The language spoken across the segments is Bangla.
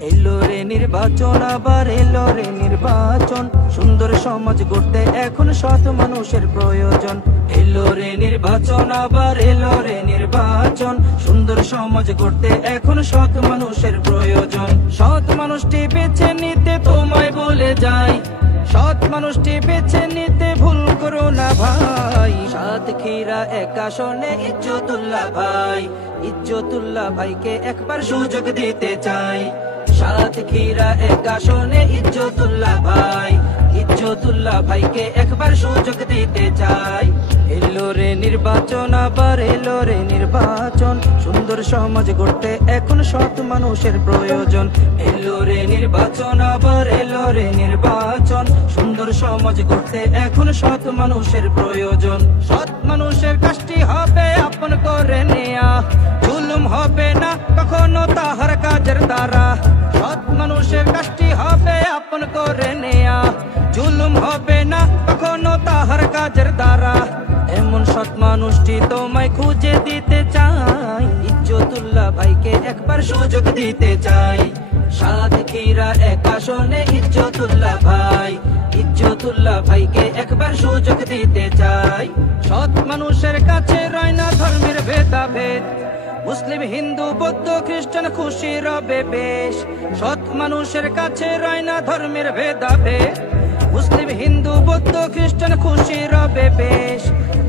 এলো রে নির্বাচন, আবার এলো রে নির্বাচন, সুন্দর সমাজ গড়তে এখন সৎ মানুষের প্রয়োজন। এলো রে নির্বাচন, আবার এলো রে নির্বাচন, সুন্দর সমাজ গড়তে এখন সৎ মানুষের প্রয়োজন। সৎ মানুষটি বেছে নিতে তোমায় বলে যাই, সৎ মানুষটি বেছে নিতে ভুল করো না ভাই। সাতক্ষীরা ১ আসনে ইজ্জতুল্লাহ ভাই, ইজ্জতুল্লাহ ভাইকে একবার সুযোগ দিতে চাই। সাতক্ষীরা ১ আসনে ইজ্জতুল্লাহ ভাই, ইজ্জতুল্লাহ ভাইকে একবার সুযোগ দিতে চাই। এলো রে নির্বাচন, আবার এলো রে নির্বাচন, সুন্দর সমাজ গড়তে এখন সৎ মানুষের প্রয়োজন। এলো রে নির্বাচন, আবার এলো রে নির্বাচন, সুন্দর সমাজ গড়তে এখন সৎ মানুষের প্রয়োজন। সৎ মানুষের কাজটি হবে আপন করে নেয়া, জুলুম হবে না কখনো তাহার কাজের দ্বারা। সৎ মানুষের কাজটি হবে আপন করে নেয়া, জুলুম হবে না কখনো তাহার কাজের দ্বারা। এমন সৎ মানুষটি তোমায় খুঁজে দিতে চাই, ইজ্জতুল্লাহ ভাইকে একবার সুযোগ দিতে চাই। সাতক্ষীরা ১ আসনে ইজ্জতুল্লাহ ভাই, ইজ্জতুল্লাহ ভাইকে একবার সুযোগ দিতে চাই। সৎ মানুষের কাছে রয় না ধর্মের ভেদাভেদ, মুসলিম হিন্দু বৌদ্ধ খ্রিস্টান খুশি রবে বেশ। সৎ মানুষের কাছে রয় না ধর্মের ভেদাভেদ, মুসলিম হিন্দু বৌদ্ধ খ্রিস্টান খুশি রবে বেশ।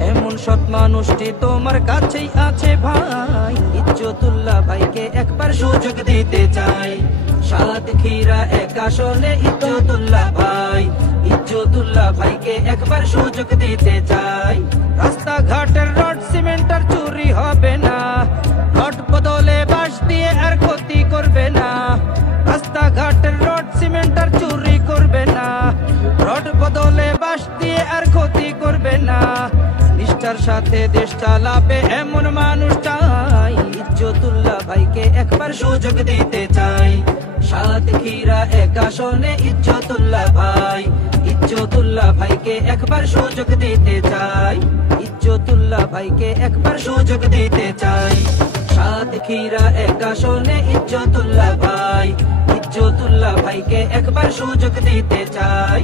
এমন সৎ মানুষটি তোমার কাছেই আছে ভাই, ইজ্জতুল্লাহ ভাইকে একবার সুযোগ দিতে চাই। সাতক্ষীরা ১ আসনে ইজ্জতুল্লাহ ভাই, ইজ্জতুল্লাহ ভাইকে একবার সুযোগ দিতে চাই। রাস্তাঘাটের রড সিমেন্টার চুরি হবে না, রড বদলে বাঁশ দিয়ে আর ক্ষতি করবে না। রাস্তাঘাটের রড সিমেন্টার চুরি করবে না, রড বদলে বাঁশ দিয়ে আর ক্ষতি করবে না। নিষ্ঠার সাথে দেশ চালাবে এমন মানুষ চাই, ইজ্জতুল্লাহ ভাইকে একবার সুযোগ দিতে চাই। সাতক্ষীরা ১ আসনে ইজ্জতুল্লাহ ভাই, ইজ্জতুল্লাহ ভাইকে একবার সুযোগ দিতে চাই, ইজ্জতুল্লাহ ভাইকে একবার সুযোগ দিতে চাই। সাতক্ষীরা ১ আসনে ইজ্জতুল্লাহ ভাই, ইজ্জতুল্লাহ ভাইকে একবার সুযোগ দিতে চাই।